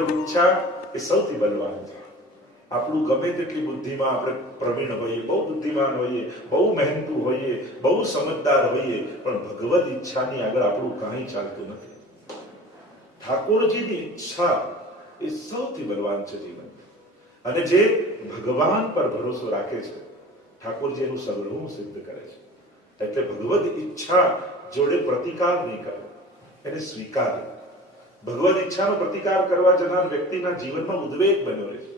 ભગવદ ઈચ્છા એ સૌથી બલવાન છે. આપણું ગમે તેટલી બુદ્ધિમાં આપણે પ્રવીણ હોઈએ, બહુ બુદ્ધિમાન હોઈએ, બહુ મહેનતુ હોઈએ, બહુ સમજદાર હોઈએ, પણ ભગવદ ઈચ્છાની આગળ આપણું કાંઈ ચાલતું નથી. ઠાકોરજીની ઈચ્છા એ સૌથી બલવાન છે જીવન. અને જે ભગવાન પર ભરોસો રાખે છે, ઠાકોરજી એનું સર્વનું સિદ્ધ કરે છે. એટલે ભગવદ ઈચ્છા જોડે પ્રતિકાર નહીં કરે, એને સ્વીકાર. ભગવદ ઈચ્છાનો પ્રતિકાર કરવા જનાર વ્યક્તિના જીવનમાં ઉદ્વેગ બન્યો રહે છે.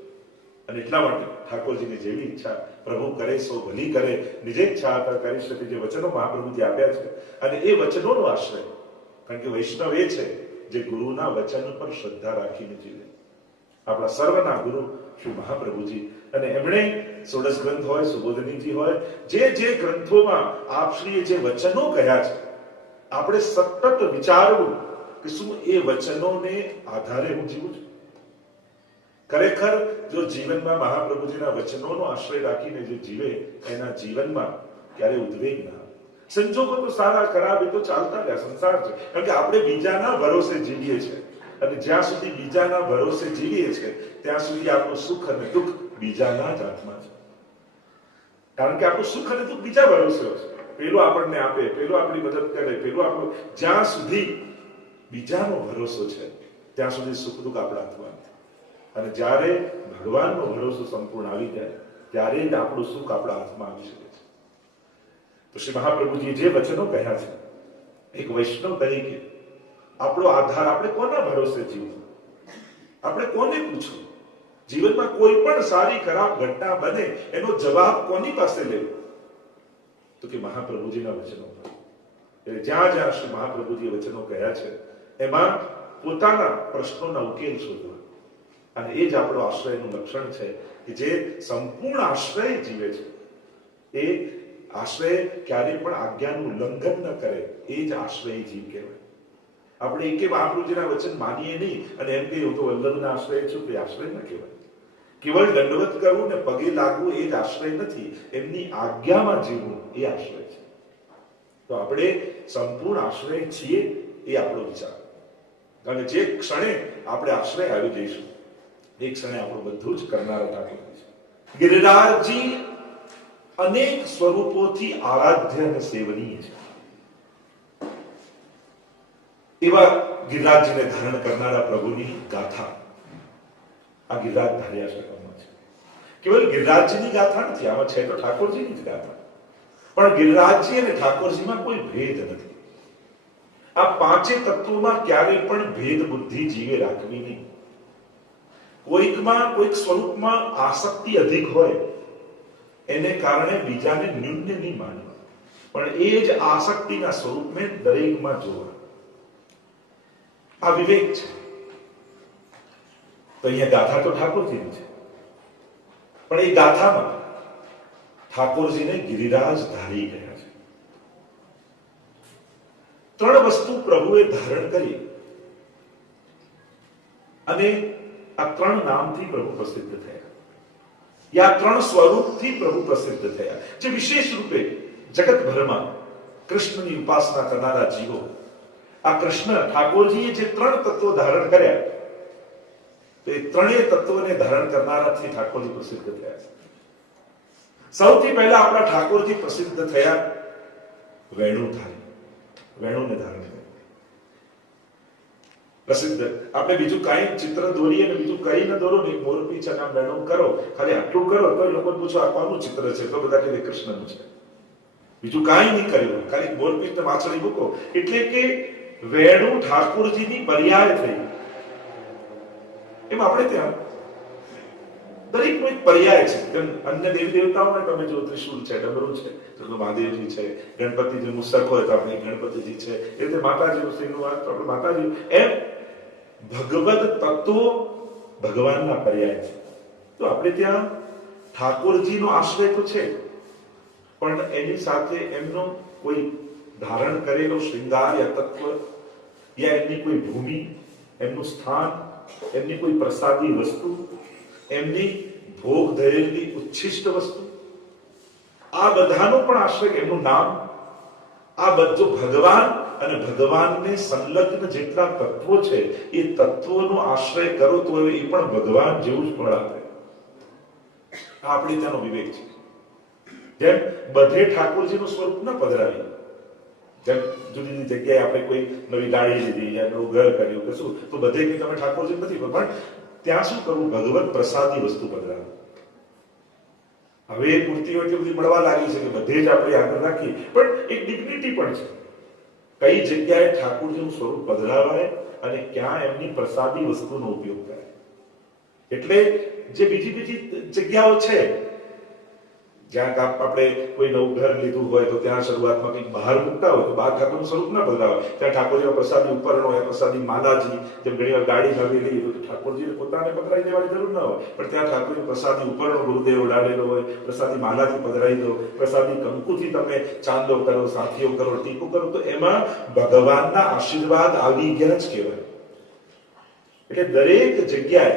અને એટલા માટે ઠાકોરજીની જેવી ઈચ્છા પ્રભુ કરે સો ભલી કરે, નિજે ઈચ્છા કરી શકે, જે વચનો મહાપ્રભુજી આપ્યા છે, અને એ વચનોનો આશ્રય. કારણ કે વૈષ્ણવ એ છે જે ગુરુના વચન પર શ્રદ્ધા રાખીને જીવે. આપણા સર્વના ગુરુ શ્રી મહાપ્રભુજી, અને એમણે 16 ગ્રંથ હોય, સુબોધનીજી હોય, જે ગ્રંથોમાં આપશ્રીએ જે વચનો કહ્યા છે, આપણે સતત વિચારવું કે શું એ વચનોને આધારે હું જીવું છું. ખરેખર જો જીવનમાં મહાપ્રભુજીના વચનોનો આશ્રય રાખીને જે જીવે, એના જીવનમાં ક્યારે ઉદ્વેગ ના આવે. સંજોગો તો સારા ખરાબ એ તો ચાલતા રહ્યા, સંસાર છે. કારણ કે આપણે બીજાના ભરોસે જીવીએ છીએ, અને જ્યાં સુધી બીજાના ભરોસે જીવીએ છીએ ત્યાં સુધી આપણું સુખ અને દુઃખ બીજાના જ હાથમાં છે. કારણ કે આપણું સુખ અને દુઃખ બીજા ભરોસે હોય છે. પેલું આપણને આપે, પેલું આપણી મદદ કરે, પેલું આપણું, જ્યાં સુધી બીજાનો ભરોસો છે ત્યાં સુધી સુખ દુઃખ આપણા હાથમાં નથી. અને જ્યારે ભગવાનનો ભરોસો સંપૂર્ણ આવી જાય ત્યારે જ આપણું સુખ આપણા હાથમાં આવી શકે છે. તો શ્રી મહાપ્રભુજીએ જે વચનો કહ્યા છે, એક વૈષ્ણવ તરીકે આપણો આધાર, આપણે કોના ભરોસે જીવવું, આપણે કોને પૂછવું, જીવનમાં કોઈ પણ સારી ખરાબ ઘટના બને એનો જવાબ કોની પાસે લેવો, તો કે મહાપ્રભુજીના વચનો. એટલે જ્યાં જ્યાં શ્રી મહાપ્રભુજીએ વચનો કહ્યા છે એમાં પોતાના પ્રશ્નોના ઉકેલ શોધવા. અને એ જ આપણો આશ્રયનું લક્ષણ છે કે જે સંપૂર્ણ આશ્રય જીવે છે, એ આશ્રય ક્યારેય પણ આજ્ઞાનું ઉલ્લંઘન ન કરે, એ જ આશ્રય જીવ કહેવાય. આપણે એકે મહાપ્રભુજીના વચન માનીએ નહીં અને એમ કહીએ હું તો વલ્લભના આશ્રય છું, તો એ આશ્રય ન કહેવાય. કેવળ દંડવત કરવું ને પગે લાગવું એ જ આશ્રય નથી, એમની આજ્ઞામાં જીવવું એ આશ્રય છે. તો આપણે સંપૂર્ણ આશ્રય છીએ એ આપણો વિચાર. અને જે ક્ષણે આપણે આશ્રય આવી જઈશું એ ક્ષણે આપણું બધું જ કરનારા ઠાકોરજી છે. ગિરિરાજજી અનેક સ્વરૂપોથી આરાધ્ય અને સેવનીય છે. એવા ગિરિરાજજીને ધારણ કરનારા પ્રભુની ગાથા આ ગિરિરાજ ધાર્યા શકવામાં છે. કેવલ ગિરિરાજજીની ગાથા નથી, આમાં છે તો ઠાકોરજીની જ ગાથા. પણ ગિરિરાજજી અને ઠાકોરજીમાં કોઈ ભેદ નથી. આ પાંચે તત્વોમાં ક્યારેય પણ ભેદ બુદ્ધિ જીવે રાખવી નહીં. કોઈકમાં, કોઈક સ્વરૂપમાં આસક્તિ અધિક હોય એને કારણે બીજાને ન્યૂન્ય નહીં માનવા, પણ એ જ આસક્તિના સ્વરૂપને દરેકમાં જોવા. આ વિવેક છે. તો અહીંયા ગાથા તો ઠાકોરજીની છે, પણ એ ગાથામાં ઠાકોરજીને ગિરિરાજ ધારી ગયા છે. ત્રણ વસ્તુ પ્રભુએ ધારણ કરી અને આ ત્રણ નામથી પ્રભુ પ્રસિદ્ધ થયા. યા ત્રણ સ્વરૂપથી પ્રભુ પ્રસિદ્ધ થયા, જે વિશેષ રૂપે જગતભરમાં કૃષ્ણની ઉપાસના કરનારા જીવો, આ કૃષ્ણ ઠાકોરજીએ જે ત્રણ તત્વો ધારણ કર્યા, એ ત્રણેય તત્વોને ધારણ કરનારાથી ઠાકોરજી પ્રસિદ્ધ થયા છે. સૌથી પહેલા આપણા ઠાકોરજી પ્રસિદ્ધ થયા વેણુધારી, વેણુને ધારણ કર્યા. પ્રસિદ્ધ. આપણે બીજું કઈ ચિત્ર દોરીએ ને બીજું કઈ ન દોરો ને, મોરપી છે નામ વેણુ કરો, ખાલી આટલું કરો તો લોકો પૂછો આ કોનું ચિત્ર છે, તો બધા કહે કૃષ્ણનું છે. બીજું કાંઈ નહીં કર્યું, ખાલી મોરપી ને વાછડી મૂકો. એટલે કે વેણુ ઠાકોરજીની પર્યાય થઈ. એમ આપણે ત્યાં દરેકનો એક પર્યાય છે. જેમ અન્ય દેવી દેવતાઓમાં તમે જો ત્રિશુલ છે, ડમરું છે, તો મહાદેવજી છે, ગણપતિજી મુસક હોય તો આપણે ગણપતિજી છે, એ રીતે માતાજીનું શ્રીનું વાત તો આપણે માતાજી. એમ ભગવદ તત્વો ભગવાનના પર્યાય છે. તો આપણે ત્યાં ઠાકોરજીનો આશ્રય તો છે, પણ એની સાથે એમનો કોઈ ધારણ કરેલો શૃંગાર યા તત્વ યા એમની કોઈ ભૂમિ, એમનું સ્થાન, એમની કોઈ પ્રસાદી વસ્તુ, એમની ભોગ ધરેલી ઉચ્છિષ્ટ વસ્તુ, આ બધાનો પણ આશ્રય, એમનું નામ, આ બધું ભગવાન અને ભગવાનને સંલગ્ન જેટલા તત્વો છે એ તત્વોનો આશ્રય કરો તો એ પણ ભગવાન જેવું જ ફળ આપે. આપણી ત્યાંનો વિવેક છે. જેમ બધે ઠાકોરજીનું સ્વરૂપ ન પધરાવી, જેમ જુદી જુદી જગ્યાએ આપણે કોઈ નવી ગાડી લીધી યા નવું ઘર કર્યું કે શું, તો બધે કંઈ તમે ઠાકોરજી નથી, પણ ત્યાં શું કરવું, ભગવત પ્રસાદી વસ્તુ પધરાવી. હવે એ મૂર્તિઓ એટલી બધી મળવા લાગી છે કે બધે જ આપણે આગળ રાખીએ, પણ એક ડિગ્નિટી પણ છે કઈ જગ્યાએ ઠાકોરજીનું સ્વરૂપ પધરાવાય અને ક્યાં એમની પ્રસાદી વસ્તુનો ઉપયોગ કરાય. એટલે જે બીજી જગ્યાઓ છે જ્યાં આપણે કોઈ નવું ઘર લીધું હોય તો ત્યાં શરૂઆતમાં કંઈક બહાર મૂકતા હોય તો બહાર ઠાકોરનું સ્વરૂપ ના બદલાવે, ત્યાં ઠાકોરજીનો પ્રસાદી ઉપરનો હોય, પ્રસાદી માલાજી, જેમ ઘણી વાર ગાડી નવી લઈ તો ઠાકોરજીને પોતાને પધરાઈ દેવાની જરૂર ના હોય, પણ ત્યાં ઠાકોરજી પ્રસાદી ઉપરનો ગુરુદેવ ઉડાડેલો હોય, પ્રસાદી માલાથી પધરાઈ દો, પ્રસાદી કંકુથી તમે ચાંદો કરો, સાથીઓ કરો, ટીકો કરો, તો એમાં ભગવાનના આશીર્વાદ આવી ગયા જ કહેવાય. એટલે દરેક જગ્યાએ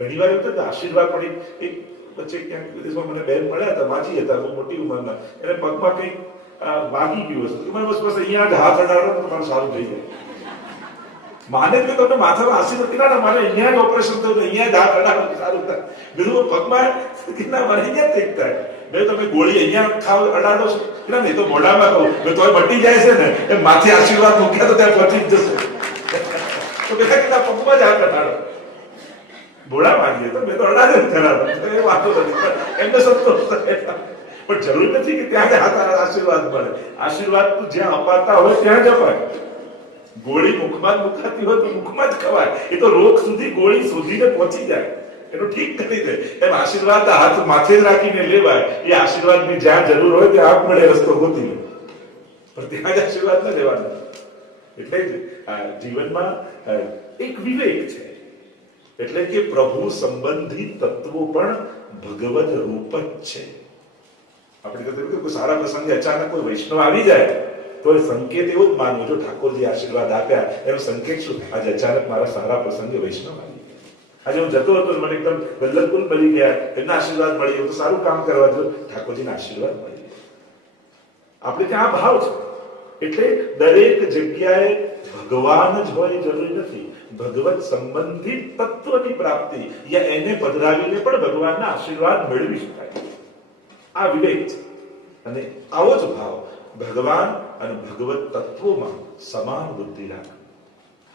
ઘણી વાર એવું થાય આશીર્વાદ પણ એક વચ્ચે ક્યાંક વિદેશમાં મને બેન મળ્યા હતા, માજી હતા, બહુ મોટી ઉંમરના, એને પગમાં કંઈક વાગી ગયું વસ્તુ, મને બસ અહીંયા જ હાથ અડાડો તો તમારું સારું થઈ જાય. માને કે તમને માથામાં આશીર્વાદ કેટલા, મારે અહીંયા જ ઓપરેશન થયું, અહીંયા જ હાથ અડાડો સારું થાય. બીજું પગમાં કેટલા મારે અહીંયા જ ઠીક થાય. મેં તમે ગોળી અહીંયા ખાવ અડાડો છો કેટલા, નહીં તો મોઢામાં કહું મેં તો મટી જાય છે ને, એ માથે આશીર્વાદ મૂક્યા તો ત્યાં પહોંચી જ જશે. તો બેટા કેટલા પગમાં જ હાથ અડાડો, ભોળા માંગીએ તો મેં તો અડાડે જ ખરા, એ વાતો નથી, એમને સંતોષ થાય. પણ જરૂર નથી કે ત્યાં જ આશીર્વાદ મળે. આશીર્વાદ તો જ્યાં અપાતા હોય ત્યાં જ અપાય. ગોળી મુખમાં જ મુકાતી હોય તો મુખમાં જ ખવાય. એ તો રોગ સુધી ગોળી સુધીને પહોંચી જાય, એનું ઠીક કરી દે. એમ આશીર્વાદ હાથ માથે જ રાખીને લેવાય. એ આશીર્વાદની જ્યાં જરૂર હોય ત્યાં આપમેળે રસ્તો ગોતી લે, પણ ત્યાં જ આશીર્વાદ ન લેવાના. એટલે જ જીવનમાં એક વિવેક છે. એટલે કે પ્રભુ સંબંધી તત્વો પણ ભગવદ રૂપ જ છે. આપણે કહેતા કોઈ સારા પ્રસંગે અચાનક કોઈ વૈષ્ણવ આવી જાય તો એ સંકેત એવો જ માનવો, જો ઠાકોરજી આશીર્વાદ આપ્યા એનો સંકેત શું, આજે અચાનક મારા સારા પ્રસંગે વૈષ્ણવ આવી ગયા. આજે હું જતો હતો મને એકદમ વલ્લભકુંજ મળી ગયા, એમના આશીર્વાદ મળી, એવું તો સારું કામ કરવા જો, ઠાકોરજીના આશીર્વાદ મળી ગયા. આપણે ત્યાં આ ભાવ છે. એટલે દરેક જગ્યાએ ભગવાન જ હોય જરૂરી નથી, ભગવત સંબંધિત તત્વની પ્રાપ્તિ યા એને પધરાવીને પણ ભગવાનના આશીર્વાદ મેળવી શકાય. આ વિવેક છે. અને આવો જ ભાવ ભગવાન અને ભગવત તત્વોમાં સમાન બુદ્ધિ રાખે.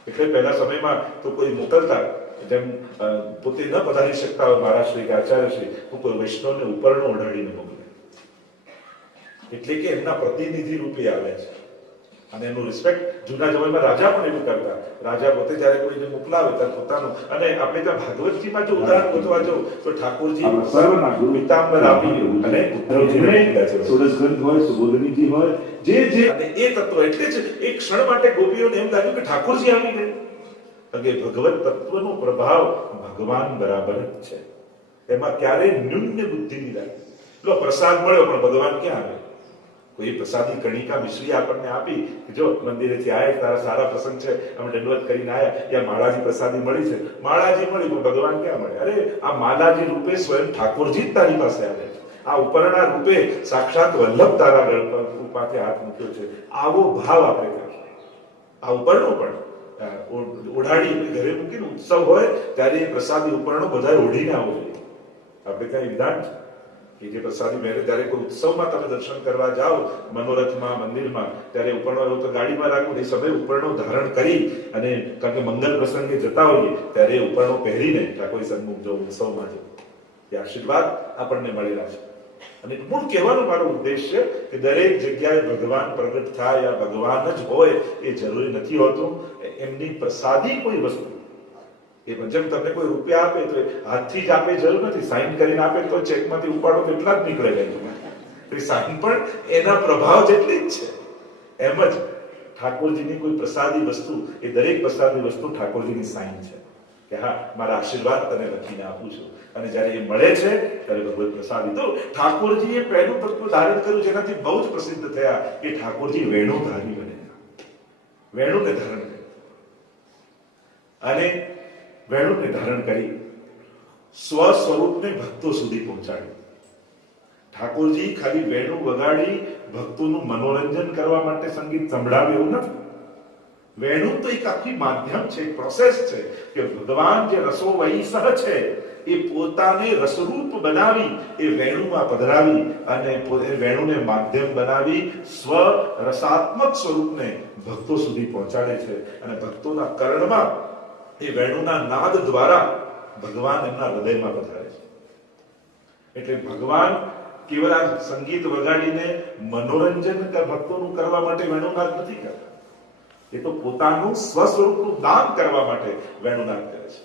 એટલે પહેલા સમયમાં તો કોઈ મોકલતા, જેમ પોતે ન પધારી શકતા હોય મહારાજ શ્રી કે આચાર્ય શ્રી, કોઈ વૈષ્ણવને ઉપરનો ઓઢાડીને મોકલે, એટલે કે એમના પ્રતિનિધિ રૂપે આવે છે. અને એનું રિસ્પેક્ટ જૂના જમાનામાં રાજા પણ એવું કરતા. રાજા પોતે જયારે કોઈને મોકલાવે ત્યારે પોતાનું, અને આપણે ત્યાં ભાગવતજીમાં જો ઉદાહરણ ગોતવા જાવ તો ઠાકોરજી સર્વના ગુરુ પિતાંબર આપી અને ઉદ્ધવજીને સોળસ ગ્રંથ હોય, સુબોધનીજી હોય, જે અને એ તત્વ. એટલે જ એક ક્ષણ માટે ગોપીઓને એમ લાગ્યું કે ઠાકોરજી આવી ગਏ. કે ભગવત તત્વનો પ્રભાવ ભગવાન બરાબર જ છે, એમાં ક્યારેય ન્યૂન્ય બુદ્ધિ નહીં લાગે. લો પ્રસાદ મળ્યો પણ ભગવાન ક્યાં આવે? કોઈ પ્રસાદી કણિકા મિશ્રી આપણને આપી, જો મંદિરેથી આયા, તારા સારા પ્રસંગ છે, અમે દંડવત કરીને આયા, યા માળાજી પ્રસાદી મળી છે, માળાજી મળી પણ ભગવાન ક્યાં મળે? અરે આ માલાજી રૂપે સ્વયં ઠાકોરજી જ તારી પાસે આવે છે, આ ઉપરના રૂપે સાક્ષાત વલ્લભ તારા ગળ પર માથે હાથ મૂક્યો છે. આવો ભાવ આપણે રાખીએ. આ ઉપરનો પણ ઓઢાડી ઘરે મૂકીને ઉત્સવ હોય ત્યારે એ પ્રસાદી ઉપરનો બધા ઓઢીને આવવો જોઈએ. આપણે કઈ વિધાન છે કે જે પ્રસાદી મેળે ત્યારે કોઈ ઉત્સવમાં તમે દર્શન કરવા જાઓ, મનોરથમાં, મંદિરમાં, ત્યારે ઉપરનો એવું તો ગાડીમાં રાખવું, એ સમય ઉપરનો ધારણ કરી અને કારણ કે મંગલ પ્રસંગે જતા હોઈએ ત્યારે ઉપરનો પહેરીને ઠાકોર સન્મુખ જો ઉત્સવમાં જો એ આશીર્વાદ આપણને મળેલા છે. અને મૂળ કહેવાનો મારો ઉદ્દેશ છે કે દરેક જગ્યાએ ભગવાન પ્રગટ થાય, આ ભગવાન જ હોય એ જરૂરી નથી હોતું. એમની પ્રસાદી કોઈ વસ્તુ, એ જેમ તમને કોઈ રૂપિયા આપે તો હાથથી જ આપે જરૂર નથી, સાઇન કરીને આપે તો ચેકમાંથી ઉપાડો તો એટલા જ નીકળે જાય. સાઇન પણ એના પ્રભાવ જેટલી જ છે. એમ જ ઠાકોરજીની કોઈ પ્રસાદી વસ્તુ, એ દરેક પ્રસાદી વસ્તુ ઠાકોરજીની સાઇન છે કે હા મારા આશીર્વાદ તને લખીને આપું છું. અને જ્યારે એ મળે છે ત્યારે ભગવત પ્રસાદી. તો ઠાકોરજીએ પહેલું તત્વ ધારણ કર્યું જેનાથી બહુ જ પ્રસિદ્ધ થયા કે ઠાકોરજી વેણુધારી બન્યા, વેણુને ધારણ કર્યું અને વેણુને ધારણ કરી સ્વ સ્વરૂપને ભક્તો સુધી પહોંચાડ્યું. ઠાકોરજી ખાલી વેણું વગાડી ભક્તોનું મનોરંજન કરવા માટે સંગીત સંભળાવે એવું નથી. વેણું તો એક આખી માધ્યમ છે, એક પ્રોસેસ છે કે ભગવાન જે રસો વૈસહ છે એ પોતાને રસરૂપ બનાવી એ વેણુમાં પધરાવી અને વેણુને માધ્યમ બનાવી સ્વ રસાત્મક સ્વરૂપને ભક્તો સુધી પહોંચાડે છે અને ભક્તોના કર્ણમાં એ વેણુના નાદ દ્વારા ભગવાન એમના હૃદયમાં પધારે છે. એટલે ભગવાન કેવલ આ સંગીત વગાડીને મનોરંજન ભક્તોનું કરવા માટે વેણુનાદ નથી કરતા, એ તો પોતાનું સ્વસ્વરૂપનું દાન કરવા માટે વેણુનાદ કરે છે.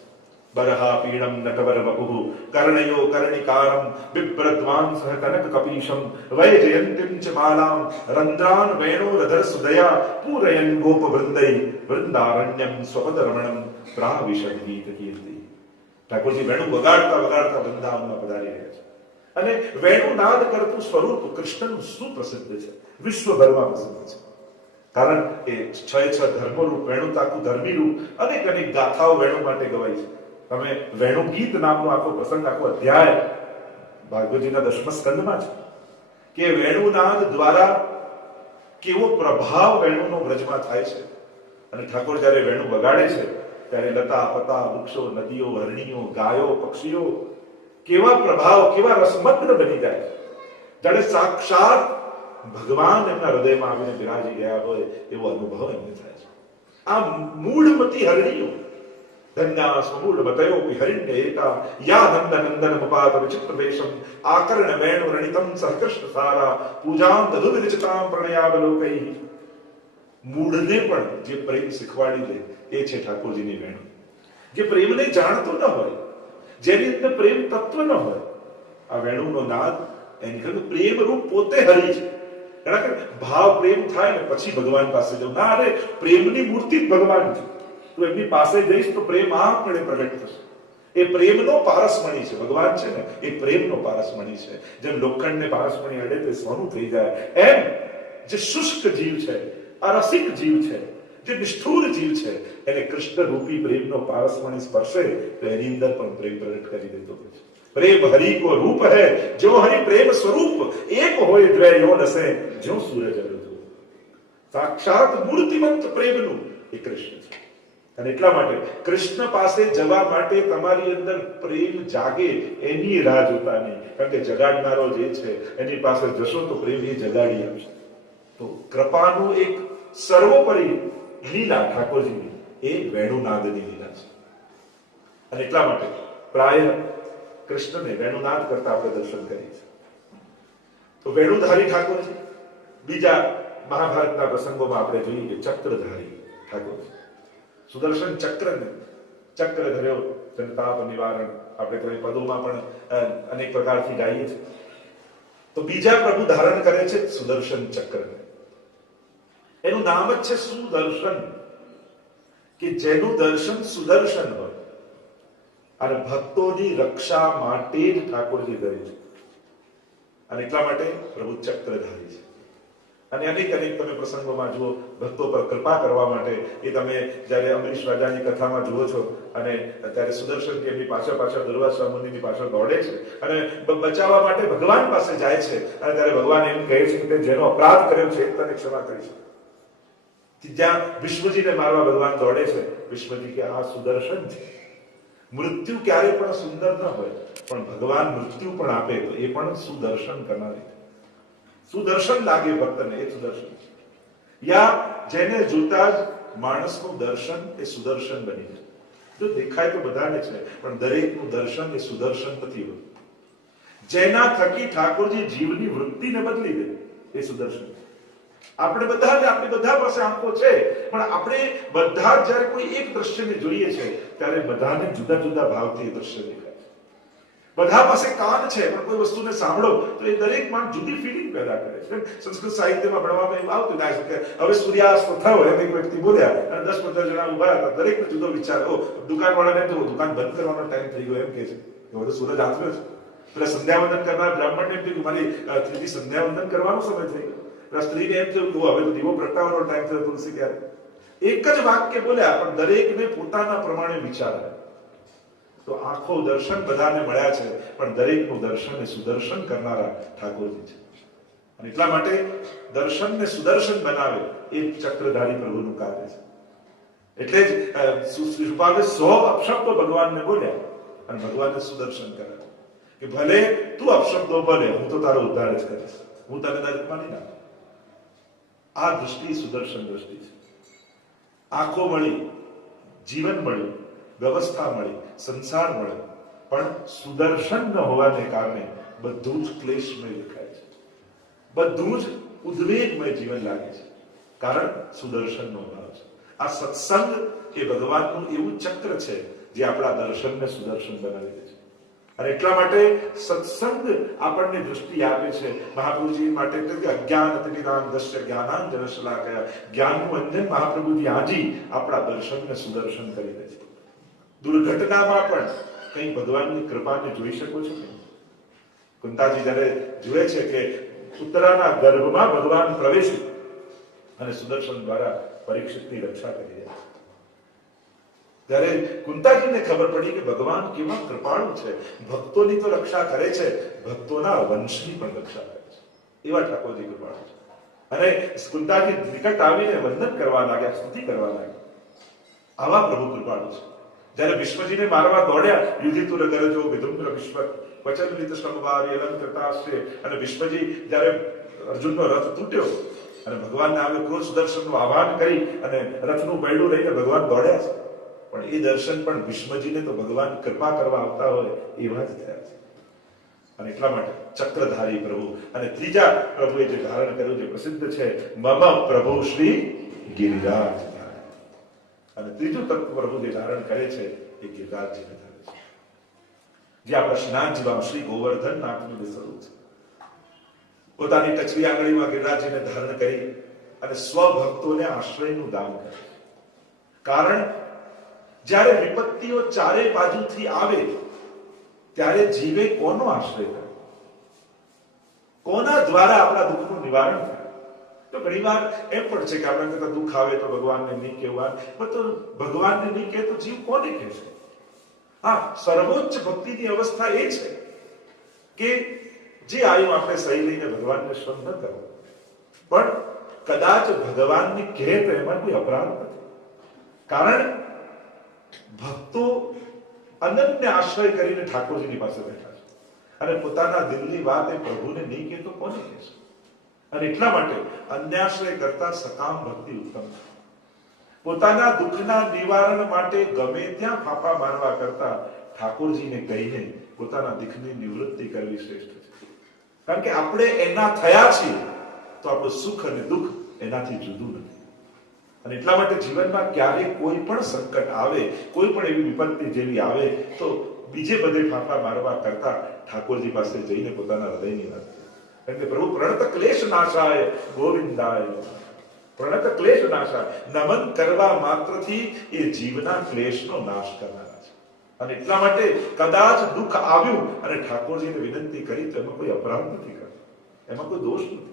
બરહા પીડમ નટવર વપુઃ કર્ણયો કર્ણિકારમ બિભ્રદ્વાંસઃ કનક કપીશમ વૈજયંતિમ ચ માલામ રંદ્રાન વેણોરધર સુદયા પૂરયન ગોપ વૃંદૈ વૃંદારણ્યમ સ્વપદ રમણમ પ્રાવિશદ ગીત કીર્તિ. ઠાકોરજી વેણુ વગાડતા વગાડતા વૃંદાવનમાં પધારી રહ્યા છે અને વેણુનાદ કરતું સ્વરૂપ કૃષ્ણનું સુપ્રસિદ્ધ છે, વિશ્વભરમાં પ્રસિદ્ધ છે. કારણ કે 6 ધર્મરૂપ વેણુ તાકું ધર્મી રૂપ અનેક અનેક ગાથાઓ વેણુ માટે ગવાય છે. તમે વેણુ ગીત નામનો આખો પ્રસંગ, આખો અધ્યાય ભાગવતજીના 10મા સ્કંદમાં છે કે વેણુનાદ દ્વારા કેવો પ્રભાવ વેણુનો વ્રજમાં થાય છે. અને ઠાકોર જ્યારે વેણુ વગાડે છે ત્યારે લતા પતા વૃક્ષો નદીઓ હરણીઓ ગાયો પક્ષીઓ કેવા પ્રભાવ, કેવા રસમગ્ન બની જાય, જાણે સાક્ષાત ભગવાન એમના હૃદયમાં આવીને બિરાજી ગયા હોય એવો અનુભવ એમને થાય છે. આ મૂળમતી હરણીઓ ધન્યા સ્વમૂળમતયો હરિણ્ય એકા યા નંદ નંદન મપાત વિચિત્ર વેશમ આકર્ણ વેણુ રણિતમ સહકૃષ્ણ સારા પૂજામ દધુ વિરચતામ પ્રણયાવલોકૈ. મૂળને પણ જે પ્રેમ શીખવાડી દે એ છે ઠાકોરજીની વેણુ. જે પ્રેમને જાણતો ન હોય, જેની અંદર પ્રેમ તત્વ ન હોય, આ વેણુનો નાદ એની પ્રેમ રૂપ પોતે હરી છે. કારણ કે ભાવ પ્રેમ થાય ને પછી ભગવાન પાસે જવું ના, અરે પ્રેમની મૂર્તિ જ ભગવાન છે. તું એમની પાસે જઈશ તો પ્રેમ આપણે પ્રગટ થશે. એ પ્રેમનો પારસમણી છે ભગવાન છે ને, એ પ્રેમનો પારસમણી છે. જેમ લોખંડને પારસમણી અડે તો સોનું થઈ જાય, એમ જે શુષ્ક જીવ છે, અરસિક જીવ છે, જે નિષ્ઠુર જીવ છે, એને કૃષ્ણ રૂપી પ્રેમનો પારસમણી સ્પર્શે તો એની અંદર પણ પ્રેમ પ્રગટ કરી દેતો હોય છે. પ્રેમ હરિ કો રૂપ है, जो हरि प्रेम स्वरूप एक होय द्वय यो नसे, जो सूरज अरुधु. સાક્ષાત મૂર્તિમંત પ્રેમનું એ કૃષ્ણ છે. અને એટલા માટે કૃષ્ણ પાસે જવા માટે તમારી અંદર પ્રેમ જાગે એની રાહ જોતા નહીં, કારણ કે જગાડનારો જે છે એની પાસે જશો તો પ્રેમ એ જગાડી આપશે. તો કૃપાનું એક સર્વોપરી લીલા ઠાકોરજીની એ વેણુનાદની લીલા છે. અને એટલા માટે પ્રાય કૃષ્ણને વેણુનાદ કરતા આપણે દર્શન કરીએ છીએ. તો વેણુધારી ઠાકોરજી. બીજા મહાભારતના પ્રસંગોમાં આપણે જોઈએ કે ચક્રધારી ઠાકોરજી, સુદર્શન ચક્રને ચક્ર ધર્યો જનતાપ નિવારણ, આપણે કોઈ પદોમાં પણ અનેક પ્રકારથી ગાઈએ છીએ. તો બીજા પ્રભુ ધારણ કરે છે સુદર્શન ચક્રને. એનું નામ જ છે સુદર્શન, કે જેનું દર્શન સુદર્શન હોય. અને ભક્તોની રક્ષા માટે જ ઠાકોરજી ધરે છે. અને એટલા માટે પ્રભુ ચક્રધારી છે. અને અનેક અનેક તમે પ્રસંગોમાં જુઓ, ભક્તો પર કૃપા કરવા માટે એ તમે જ્યારે અમરીશ રાજાની કથામાં જુઓ છો અને ત્યારે સુદર્શન એમની પાછળ પાછળ દુર્વાસા મુનિની પાછળ દોડે છે અને બચાવવા માટે ભગવાન પાસે જાય છે. અને ત્યારે ભગવાન એમ કહે છે કે જેનો અપરાધ કર્યો છે તને ક્ષમા કરી છે. જ્યાં વિશ્વજીને મારવા ભગવાન દોડે છે, વિશ્વજી કે આ સુદર્શન છે. મૃત્યુ ક્યારે પણ સુંદર ન હોય, પણ ભગવાન મૃત્યુ પણ આપે તો એ પણ સુદર્શન કરનારી. સુદર્શન લાગે ભક્તને એ સુદર્શન. યા જેને જોતા જ માણસનું દર્શન એ સુદર્શન બની જાય. જો દેખાય તો બધાને છે, પણ દરેકનું દર્શન એ સુદર્શન નથી હોતું. જેના થકી ઠાકોરજી જીવની વૃત્તિને બદલી દે એ સુદર્શન. આપણે આપણી બધા પાસે આંખો છે, પણ આપણે બધા જ્યારે કોઈ એક દ્રશ્યને જોઈએ છે ત્યારે બધાને જુદા જુદા ભાવથી એ દ્રશ્ય દેખાય છે. બધા પાસે કાન છે, પણ કોઈ વસ્તુને સાંભળો તો એ દરેકમાં જુદી ફીલિંગ પેદા કરે છે. સંસ્કૃત સાહિત્યમાં ભણવામાં એવું આવતું ના કે હવે સૂર્યાસ્ત થયો એમ એક વ્યક્તિ બોલ્યા અને 10-15 જણા ઉભા હતા, દરેકને જુદો વિચાર. દુકાનવાળાને તો દુકાન બંધ કરવાનો ટાઈમ થઈ ગયો એમ કે છે, હવે સૂરજ આથમ્યો છે. પેલા સંધ્યાવંદન કરનાર બ્રાહ્મણને એમ થયું મારી ત્રીજી સંધ્યાવંદન કરવાનો સમય થઈ ગયો. સ્ત્રીને એમ થયું હવે તો દીવો પ્રગટાવવાનો ટાઈમ થયો, તુલસી ક્યારે. એક જ વાક્ય બોલ્યા, પણ દરેકને પોતાના પ્રમાણે વિચાર આવ્યો. તો આંખો દર્શન બધાને મળ્યા છે, પણ દરેકનું દર્શન એ સુદર્શન કરનારા ઠાકોરજી છે. અને એટલા માટે દર્શનને સુદર્શન બનાવે એ ચક્રધારી પ્રભુનું કાર્ય છે. એટલે જ શુભાવે 100 અપશબ્દો ભગવાનને બોલ્યા અને ભગવાનને સુદર્શન કર્યા કે ભલે તું અપશબ્દો બોલે, હું તો તારો ઉદ્ધાર જ કરીશ, હું તને નરકમાં નહીં નાખું. આ દૃષ્ટિ સુદર્શન દૃષ્ટિ છે. આંખો મળી, જીવન મળ્યું, વ્યવસ્થા મળી, સંસાર મળ્યો, પણ સુદર્શન ન હોવાને કારણે બધું જ ક્લેશમય દેખાય છે, બધું જ ઉદ્વેગમય જીવન લાગે છે. કારણ સુદર્શનનો અભાવ છે. આ સત્સંગ એ ભગવાનનું એવું ચક્ર છે જે આપણા દર્શનને સુદર્શન બનાવી દે છે. અને એટલા માટે સત્સંગ આપણને દૃષ્ટિ આપે છે. મહાપ્રભુજી માટે અજ્ઞાન અતિનિદાનદસ્ય જ્ઞાનાંજન શલાકયા, જ્ઞાનનું અંજન મહાપ્રભુજી આજી આપણા દર્શનને સુદર્શન કરી દે છે. દુર્ઘટનામાં પણ કઈ ભગવાનની કૃપાને જોઈ શકો છો કે કુંતાજી જ્યારે જુએ છે કે ઉત્તરાના ગર્ભમાં ભગવાન પ્રવેશી અને સુદર્શન દ્વારા પરીક્ષિતની રક્ષા કરી રહ્યા છે, ત્યારે કુંતાજીને ખબર પડી કે ભગવાન કેવા કૃપાળુ છે, ભક્તોની તો રક્ષા કરે છે, ભક્તોના વંશની પણ રક્ષા કરે છે. એવા ઠાકોરજી કૃપાળુ છે. અને કુંતાજી નિકટ આવીને વંદન કરવા લાગ્યા, સ્તુતિ કરવા લાગ્યા. આવા પ્રભુ કૃપાળુ છે. જ્યારે વિશ્વજીને મારવા દોડ્યા, યુધિતુર ગરજો વિધુમ્ર વિશ્વ વચનવિત શ્રમવારી અલંકૃતાશ્રે, અને વિશ્વજી જ્યારે અર્જુનનો રથ તૂટ્યો અને ભગવાનને આવ્યો ક્રોધ સુદર્શનનું આહ્વાન કરી અને રથનું પૈડું લઈને ભગવાન દોડ્યા છે. પણ એ દર્શન પણ વિશ્વજીને તો ભગવાન કૃપા કરવા આવતા હોય એવા જ થયા છે. અને એટલા માટે ચક્રધારી પ્રભુ. અને ત્રીજા પ્રભુએ જે ધારણ કર્યું જે પ્રસિદ્ધ છે, મમ પ્રભુ શ્રી ગિરિરાજ. અને ત્રીજું તત્વ પ્રભુ જે ધારણ કરે છે એ ગિરિરાજજીને ધારે છે. જે આપણા શ્રીનાથજી શ્રી ગોવર્ધન નાથનું જે સ્વરૂપ છે, પોતાની ટચલી આંગળીમાં ગિરિરાજજીને ધારણ કરી અને સ્વભક્તોને આશ્રયનું દાન કરે. કારણ જ્યારે વિપત્તિઓ ચારે બાજુથી આવે ત્યારે જીવે કોનો આશ્રય કરે, કોના દ્વારા આપણા દુઃખનું નિવારણ થાય? તો ઘણીવાર એમ પણ છે કે આપણા કરતા દુઃખ આવે તો ભગવાનને નહીં કહેવા, પણ તો ભગવાનને નહીં કહે તો જીવ કોને કહેશે? હા, સર્વોચ્ચ ભક્તિની અવસ્થા એ છે કે જે આવ્યું આપણે સહી લઈને ભગવાનને શ્રમ ન કરવો, પણ કદાચ ભગવાનને કહે તો એમાં કોઈ અપરાધ નથી. કારણ ભક્તો અનન્ય આશ્રય કરીને ઠાકોરજીની પાસે બેઠા છે અને પોતાના દિલની વાત એ પ્રભુને નહીં કહે તો કોને કહેશે? અને એટલા માટે અન્યાશ્રય કરતા સકામ ભક્તિ ઉત્તમ છે. પોતાના દુઃખના નિવારણ માટે ગમે ત્યાં ફાંફા મારવા કરતા ઠાકોરજીને કહીને પોતાના દુઃખની નિવૃત્તિ કરવી શ્રેષ્ઠ છે. કારણ કે આપણે એના થયા છીએ તો આપણું સુખ અને દુઃખ એનાથી જુદું નથી. અને એટલા માટે જીવનમાં ક્યારેય કોઈ પણ સંકટ આવે, કોઈ પણ એવી વિપત્તિ જેવી આવે તો બીજે બધે ફાંફા મારવા કરતા ઠાકોરજી પાસે જઈને પોતાના હૃદયની વાત કરે. કારણ કે પ્રભુ પ્રણત ક્લેશ નાશાય ગોવિંદાય, પ્રણત ક્લેશ નાશાય, નમન કરવા માત્રથી એ જીવના ક્લેશનો નાશ કરનારા છે. અને એટલા માટે કદાચ દુઃખ આવ્યું અને ઠાકોરજીને વિનંતી કરી તો એમાં કોઈ અપરાધ નથી કરતો, એમાં કોઈ દોષ નથી.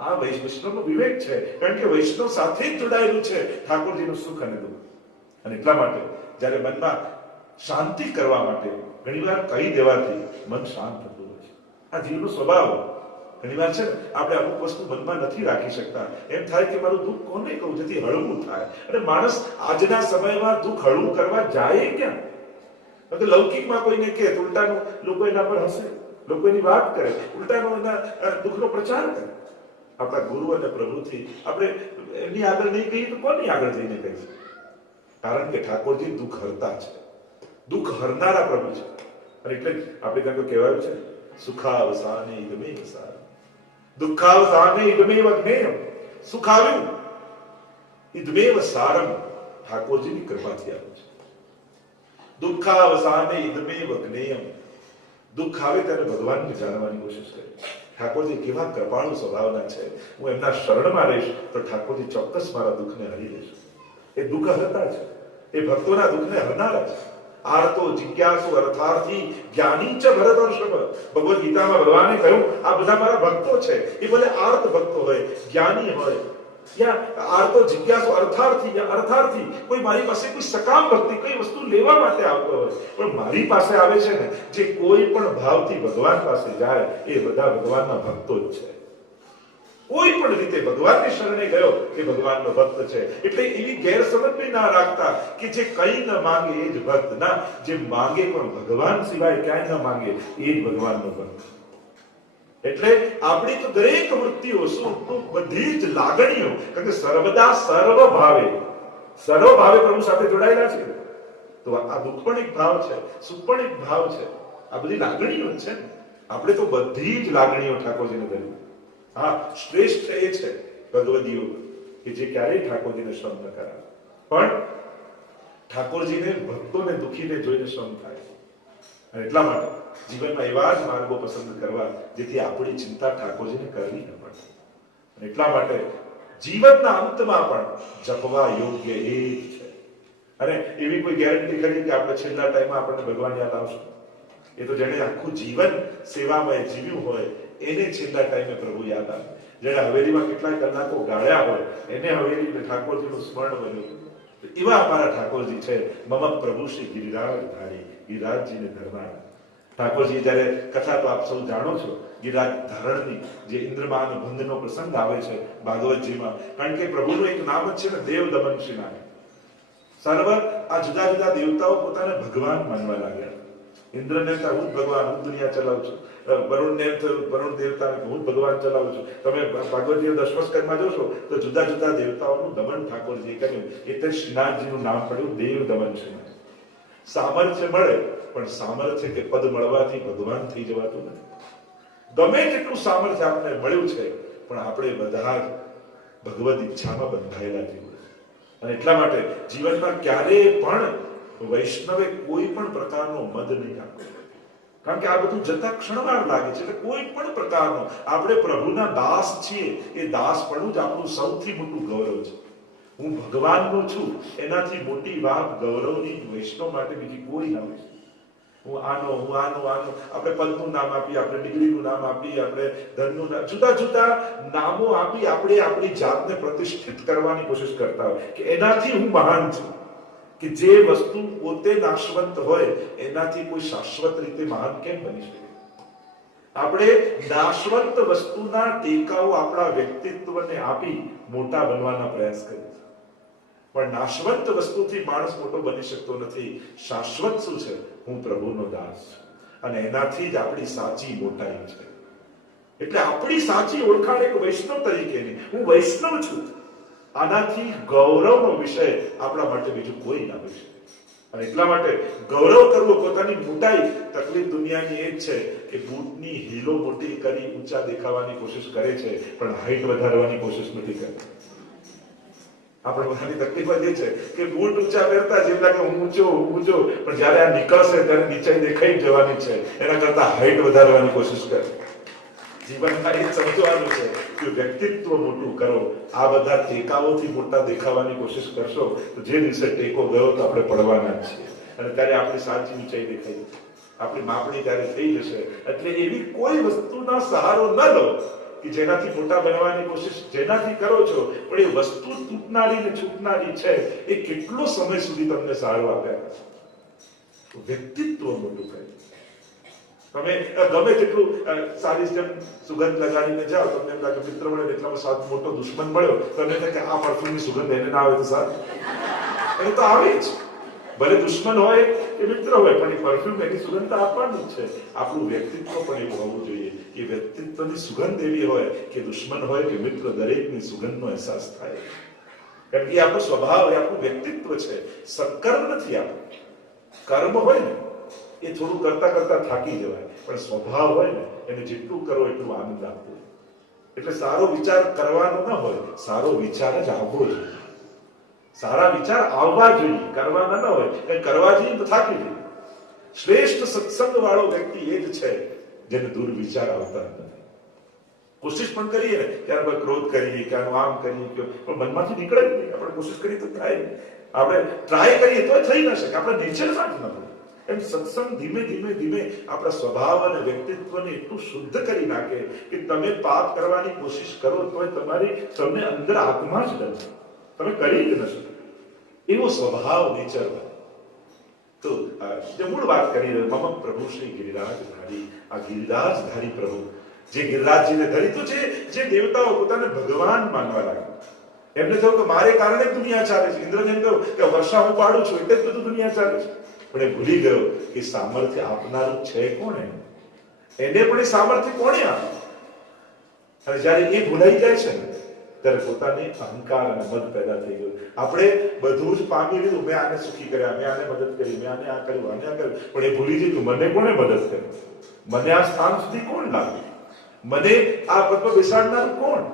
આ વૈષ્ણવનો વિવેક છે. કારણ કે વૈષ્ણવ સાથે જ જોડાયેલું છે ઠાકોરજીનું સુખ અને દુઃખ. અને એટલા માટે જ્યારે મનમાં શાંતિ કરવા માટે ઘણીવાર કહી દેવાથી મન શાંત થતું હોય છે. આ જીવનો સ્વભાવ. ઘણીવાર છે ને આપણે અમુક વસ્તુ મનમાં નથી રાખી શકતા, એમ થાય કે મારું દુઃખ કોને કહું જેથી હળવું થાય. અને માણસ આજના સમયમાં દુઃખ હળવું કરવા જાય ક્યાં? તો લૌકિકમાં કોઈને કહે તો ઉલટાનું લોકો એના પર હસે, લોકો એની વાત કરે, ઉલટાનો એના દુઃખનો પ્રચાર કરે. આપણા ગુરુ અને પ્રભુથી આપણે એમની આગળ નહીં કહીએ તો કોની આગળ જઈને કહીશું? કારણ કે ઠાકોરજી દુઃખ હરતા છે, દુઃખ હરનારા પ્રભુ છે. અને એટલે આપણે કાંઈ કહેવાયું છે, સુખાવસાને ઇદમેવ સારમ, દુઃખાવસાને ઇદમેવ જ્ઞેયમ. સુખ આવ્યું ઇદમેવ સારમ, ઠાકોરજીની કૃપાથી આવ્યું છે. દુઃખાવસાને ઇદમેવ જ્ઞેયમ, દુઃખ આવે ત્યારે ભગવાનને જાણવાની કોશિશ કરે. ઠાકોરજી કેવા કૃપાળુ સ્વભાવના છે, હું એમના શરણમાં રહીશ તો ઠાકોરજી ચોક્કસ મારા દુઃખને હરી લેશે. એ દુઃખ હરતા છે, એ ભક્તોના દુઃખને હરનારા છે. આર્તો જિજ્ઞાસુ અર્થાર્થી જ્ઞાની ચ ભરતર્ષભ. ભગવદ ગીતામાં ભગવાને કહ્યું આ બધા મારા ભક્તો છે. એ ભલે આર્ત ભક્તો હોય, જ્ઞાની હોય, યા આર્તો જિજ્ઞાસુ અર્થાર્થી યા અર્થાર્થી કોઈ મારી પાસે કોઈ સકામ ભક્તિ કોઈ વસ્તુ લેવા માટે આવતો હોય, પણ મારી પાસે આવે છે ને, જે કોઈ પણ ભાવથી ભગવાન પાસે જાય એ બધા ભગવાનના ભક્તો જ છે. કોઈ પણ રીતે ભગવાનની શરણે ગયો એ ભગવાનનો ભક્ત છે. એટલે એવી ગેરસમજ બી ના રાખતા કે જે કંઈ ન માંગે એ જ ભક્ત. ના, જે માંગે પણ ભગવાન સિવાય ક્યાંય ન માંગે એ જ ભગવાનનો ભક્ત. એટલે આપણી તો દરેક વૃત્તિઓ બધી જ લાગણીઓ, કારણ કે સર્વદા સર્વ ભાવે પ્રભુ સાથે જોડાયેલા છે. તો આ દુઃખ પણ એક ભાવ છે, સુખ પણ એક ભાવ છે. આ બધી લાગણીઓ છે ને. આપણે તો બધી જ લાગણીઓ ઠાકોરજીને ધરી. હા, શ્રેષ્ઠ એ છે ભગવદીઓ કે જે ક્યારેય ઠાકોરજીને શ્રમ ન કરાવે, પણ ઠાકોરજીને ભક્તોને દુખીને જોઈને શ્રમ થાય. અને એટલા માટે જીવનમાં એવા જ માર્ગો પસંદ કરવા જેથી આપણી ચિંતા ઠાકોરજીને કરવી ન પડે. અને એટલા માટે જીવનના અંતમાં પણ જપવા યોગ્ય એ જ છે. અને એવી કોઈ ગેરંટી ખરી કે આપણે છેલ્લા ટાઈમમાં આપણને ભગવાન યાદ આવશે? એ તો જેણે આખું જીવન સેવામાં જીવ્યું હોય એને છેલ્લા ટાઈમે પ્રભુ યાદ આવે. જેણે હવેલીમાં કેટલાય કલાકો ગાળ્યા હોય એને હવેલી ઠાકોરજીનું સ્મરણ બન્યું. એવા અમારા ઠાકોરજી છે. મમ પ્રભુ શ્રી ગિરિરાજ ધારી, ગિરિરાજજીને ધરનાર ઠાકોરજી. જયારે કથા તો આપ સૌ જાણો છો, ગિરિરાજ ધારણની જે ઇન્દ્રમાન ભંગનો પ્રસંગ આવે છે ભાગવતજીમાં. કારણ કે પ્રભુનું એક નામ જ છે ને દેવ દમન શ્રી નામ. સર્વ આ જુદા જુદા દેવતાઓ પોતાને ભગવાન માનવા લાગ્યા. ઇન્દ્રને હું ભગવાન, હું દુનિયા ચલાવું છું. વરુણ દેવતાને હું ભગવાન ચલાવું છું. તમે ભાગવતીય દશમ સ્કંદમાં જોશો તો જુદા જુદા દેવતાઓનું દમન ઠાકોરજીએ કર્યું. એટલે શ્રીનાથજીનું નામ પડ્યું દેવ દમન શ્રીનાથ. સામર્થ્ય મળે, પણ સામર્થ્ય કે પદ મળવાથી ભગવાન થઈ જવાતું નથી. ગમે તેટલું સામર્થ્ય આપણે મળ્યું છે, પણ આપણે બધા જ ભગવદ ઈચ્છામાં બંધાયેલા જીવો. અને એટલા માટે જીવનમાં ક્યારેય પણ વૈષ્ણવે કોઈ પણ પ્રકારનો મદ નહીં રાખવો. કારણ કે આ બધું જતા ક્ષણવાર લાગે છે. એટલે કોઈ પણ પ્રકારનો આપણે પ્રભુના દાસ છીએ. એ દાસ પણ જ આપણું સૌથી મોટું ગૌરવ છે. હું ભગવાનનો છું એનાથી મોટી વાત ગૌરવની વૈષ્ણવ માટે બીજી કોઈ ના હોય. હું આનો આપણે પદનું નામ આપીએ, આપણે ડિગ્રીનું નામ આપીએ, આપણે ધનનું નામ, જુદા જુદા નામો આપી આપણે આપણી જાતને પ્રતિષ્ઠિત કરવાની કોશિશ કરતા હોય કે એનાથી હું મહાન છું. કે જે વસ્તુ પોતે નાશવંત હોય એનાથી કોઈ શાશ્વત રીતે મહાન કેમ બની શકે? આપણે નાશવંત વસ્તુના ટેકાઓ આપણા વ્યક્તિત્વને આપી મોટા બનવાના પ્રયાસ કરીએ. પણ નાશવંત વસ્તુથી માણસ મોટો બની શકતો નથી. શાશ્વત શું છે? હું પ્રભુનો દાસ છું. અને એનાથી જ આપણી સાચી મોટાઈ છે. એટલે આપણી સાચી ઓળખાણ એક વૈષ્ણવ તરીકેની, હું વૈષ્ણવ છું. આનાથી ગૌરવનો વિષય આપણા માટે બીજું કોઈ ના હોય. અને એટલા માટે ગૌરવ કરવો પોતાની મોટાઈ. તકલીફ દુનિયાની એ જ છે કે બૂટની હીલો મોટી કરી ઊંચા દેખાવાની કોશિશ કરે છે, પણ હાઈટ વધારવાની કોશિશ નથી કરતા. આપણે બધાની તકલીફ એ છે કે બૂટ ઊંચા પહેરતા જેમ લાગે હું ઊંચો, પણ જયારે આ નીકળશે ત્યારે નીચે દેખાઈ જવાની છે. એના કરતા હાઈટ વધારવાની કોશિશ કરે. જીવનમાં એ સમજવાનું છે કે વ્યક્તિત્વ મોટું કરો. આ બધા ટેકાઓથી મોટા દેખાવાની કોશિશ કરશો તો જે દિવસે ટેકો ગયો તો આપણે પડવાના જ છીએ. અને ત્યારે આપણી સાચી ઊંચાઈ દેખાઈ જશે. આપણી માપણી ત્યારે થઈ જશે. એટલે એવી કોઈ વસ્તુના સહારો ન લો કે જેનાથી મોટા બનવાની કોશિશ જેનાથી કરો છો, પણ એ વસ્તુ તૂટનારી ને છૂટનારી છે. એ કેટલો સમય સુધી તમને સહારો આપ્યા? વ્યક્તિત્વ મોટું કરે. તમે ગમે તેટલું સારી જેમ સુગંધ લગાડીને જાઓ, તમને એમ લાગે મિત્ર મળે એટલામાં સાથ મોટો દુશ્મન મળ્યો, તમને કે આ પરફ્યુમની સુગંધ એને ના આવે તો સારું. એને તો આવે જ. ભલે દુશ્મન હોય કે મિત્ર હોય, પણ એ પરફ્યુમ એની સુગંધ આપવાની જ છે. આપણું વ્યક્તિત્વ પણ એવું હોવું જોઈએ કે વ્યક્તિત્વની સુગંધ એવી હોય કે દુશ્મન હોય કે મિત્ર દરેકની સુગંધનો અહેસાસ થાય. કારણ કે આપણો સ્વભાવ, એ આપણું વ્યક્તિત્વ છે. સત્કર્મ નથી આપણું. કર્મ હોય ને એ થોડું કરતા કરતા થાકી જવાય, પણ સ્વભાવ હોય ને એને જેટલું કરો એટલું આનંદ આપવો. એટલે સારો વિચાર કરવાનો ન હોય, સારો વિચાર જ આવવો જોઈએ. સારા વિચાર આવવા જોઈએ, કરવાના ન હોય. કઈ કરવા જઈએ તો થાકી જઈએ. શ્રેષ્ઠ સત્સંગ વાળો વ્યક્તિ એ જ છે જેને દુર્વિચાર આવતા નથી. કોશિશ પણ કરીએ ને ત્યારે આપણે ક્રોધ કરીએ કે આનું આમ કરીએ, પણ મનમાંથી નીકળે જ નહીં. આપણે કોશિશ કરીએ તો થાય. આપણે ટ્રાય કરીએ તો થઈ ન શકે. આપણે નેચરમાં જ ન હોય. એમ સત્સંગ ધીમે ધીમે ધીમે આપણા સ્વભાવ અને વ્યક્તિત્વને એટલું શુદ્ધ કરી નાખે કે તમે પાપ કરવાની કોશિશ કરો તો તમને અંદર આત્મા જ ડરશે, તમે કરી જ ન શકો એવો સ્વભાવ નેચર. તો જે મૂળ વાત કરી રહ્યો મમ પ્રભુ શ્રી ગિરિરાજધારી, આ ગિરિરાજધારી પ્રભુ જે ગિરિરાજજીને ધરી તો જે દેવતાઓ પોતાને ભગવાન માનવા લાગ્યા, એમને થયું કે મારે કારણે દુનિયા ચાલે છે. ઇન્દ્રને કહ્યું કે વર્ષા હું પાડું છું એટલે જ બધું દુનિયા ચાલે છે. પણ એ ભૂલી ગયો કે સામર્થ્ય આપનારું છે કોણ? એને પણ એ સામર્થ્ય કોણે આપ્યું? અને જયારે એ ભૂલાઈ જાય છે ને ત્યારે પોતાને અહંકાર અને મદ પેદા થઈ ગયો. આપણે બધું જ પામી લીધું, મેં આને સુખી કર્યા, મેં આને મદદ કરી, મેં આને આ કર્યું, આને આ કર્યું, પણ એ ભૂલી ગયું મને કોણે મદદ કરી, મને આ સ્થાન સુધી કોણ લાવ્યું, મને આ પદ પર બેસાડનારું કોણ?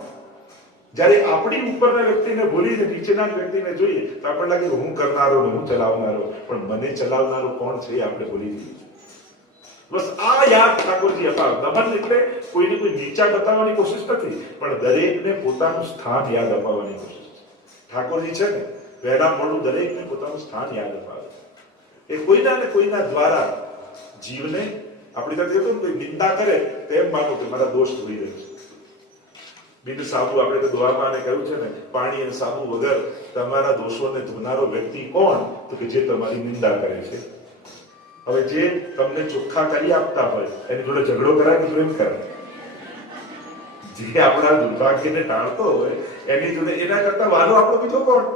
જયારે આપણી ઉપરના વ્યક્તિને ભૂલીને નીચેના વ્યક્તિને જોઈએ તો આપણને લાગે હું કરનારો ને હું ચલાવનારો, પણ મને ચલાવનારો કોણ છે એ આપણે ભૂલી જઈએ. બસ આ યાદ ઠાકોરજી અપાવ. દમન એટલે કોઈને કોઈ નીચા બતાવવાની કોશિશ નથી, પણ દરેકને પોતાનું સ્થાન યાદ અપાવવાની કોશિશ છે. ઠાકોરજી છે ને વહેલા મોડું દરેકને પોતાનું સ્થાન યાદ અપાવે. એ કોઈના ને કોઈના દ્વારા જીવને આપણી સાથે કોઈ નિંદા કરે તેમ માનો કે મારા દોષ ધોઈ રહ્યો છે. બિન સાબુ આપણે તો દુઆમાં કહ્યું છે ને, પાણી અને સાબુ વગર તમારા દોષોને ધોનારો વ્યક્તિ કોણ? તો કે જે તમારી નિંદા કરે છે. હવે જે તમને ચોખ્ખા કરી આપતા હોય એની જોડે ઝઘડો કરાય કે પ્રેમ કરાય? જે આપણા દુર્ભાગ્યને ટાળતો હોય એની જોડે એના કરતા વાલો આપણો બીજો કોણ?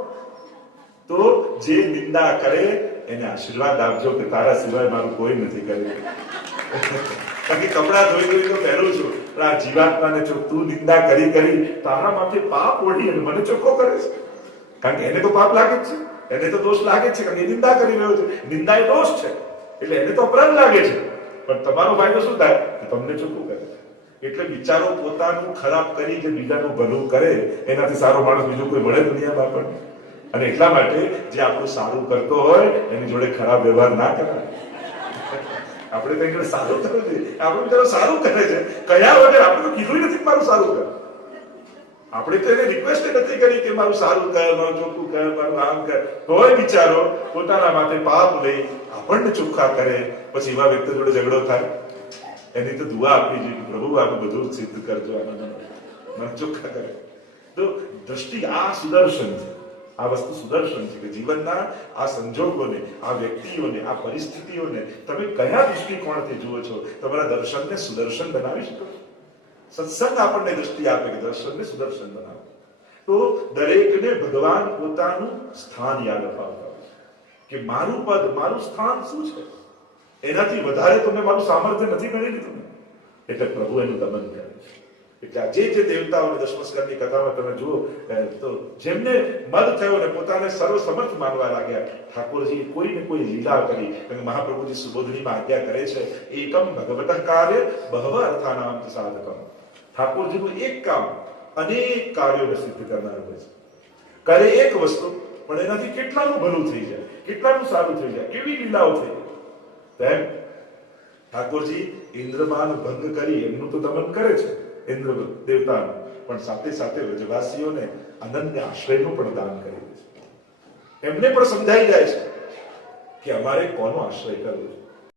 તો જે નિંદા કરે એને આશીર્વાદ આપજો કે તારા સિવાય મારું કોઈ નથી કર્યું. કારણ કે કપડા ધોઈ ધોઈ તો પહેરું છું, પણ આ જીવાત્માને જો તું નિંદા કરી કરી તારા માથે પાપ ઓઢી અને મને ચોખ્ખો કરે છે. કારણ કે એને તો પાપ લાગે જ છે, એને તો દોષ લાગે જ છે, કારણ કે નિંદા કરી રહ્યો છે. નિંદા એ દોષ છે એટલે એને તો અપરાધ લાગે છે, પણ તમારો ફાયદો શું થાય કે તમને ચોખ્ખું કરે છે. એટલે વિચારો પોતાનું ખરાબ કરી જે બીજાનું ભલું કરે એનાથી સારો માણસ બીજો કોઈ મળે દુનિયામાં આપણને. અને એટલા માટે જે આપણું સારું કરતો હોય એની જોડે ખરાબ વ્યવહાર ના કરાય. આપણે કઈ જોડે સારું કરવું જોઈએ. આપણું બિચારો સારું કરે છે, કયા વગર આપણે કીધું નથી મારું સારું કર. આપણે તો એને રિક્વેસ્ટ નથી કરી કે મારું સારું કર, મારું ચોખ્ખું કર, મારું આમ કર. તોય બિચારો પોતાના માથે પાપ લઈ આપણને ચોખ્ખા કરે. પછી એવા વ્યક્તિ જોડે ઝઘડો થાય, એની તો દુઆ આપવી જોઈએ, પ્રભુ આપણે બધું સિદ્ધ કરજો, મને ચોખ્ખા કરે. તો દ્રષ્ટિ આ સુદર્શન છે, આ વસ્તુ સુદર્શન છે કે જીવનના આ સંજોગોને, આ વ્યક્તિઓને, આ પરિસ્થિતિઓને તમે કયા દૃષ્ટિકોણથી જુઓ છો, તમારા દર્શનને સુદર્શન બનાવી શકો છો. સત્સંગ આપણને દ્રષ્ટિ આપે કે દર્શનને સુદર્શન બનાવે. તો દરેકને ભગવાન પોતાનું સ્થાન યાદ અપાવતા હોય કે મારું પદ, મારું સ્થાન શું છે, એનાથી વધારે તમને મારું સામર્થ્ય નથી મળી લીધું ને, એટલે પ્રભુ એનું દમન કરે છે. એટલે આ જે દેવતાઓની દશમસ્કરની કથામાં તમે જુઓ તો જેમને મદ થયો ને પોતાને સર્વસમર્થ માનવા લાગ્યા, ઠાકોરજી કોઈ ને કોઈ લીલા કરી. મહાપ્રભુજી સુબોધનીમાં આજ્ઞા કરે છે, એકમ ભગવતઃ કાર્ય બહવ અર્થાનામ સાધકમ. ઠાકોરજીનું એક કામ અનેક કાર્યોને સિદ્ધ કરનાર હોય છે. કરે એક વસ્તુ પણ એનાથી કેટલાનું ભલું થઈ જાય, કેટલાનું સારું થઈ જાય, કેવી લીલાઓ થઈ જાય. તેમ ઠાકોરજી ઇન્દ્રમાન ભંગ કરી એમનું તો દમન કરે છે, ઇન્દ્ર દેવતાનું, પણ સાથે સાથે વ્રજવાસીઓને અનન્ય આશ્રયનું પણ દાન કરી દે છે. એમને પણ સમજાઈ જાય છે કે અમારે કોનો આશ્રય કરવો છે.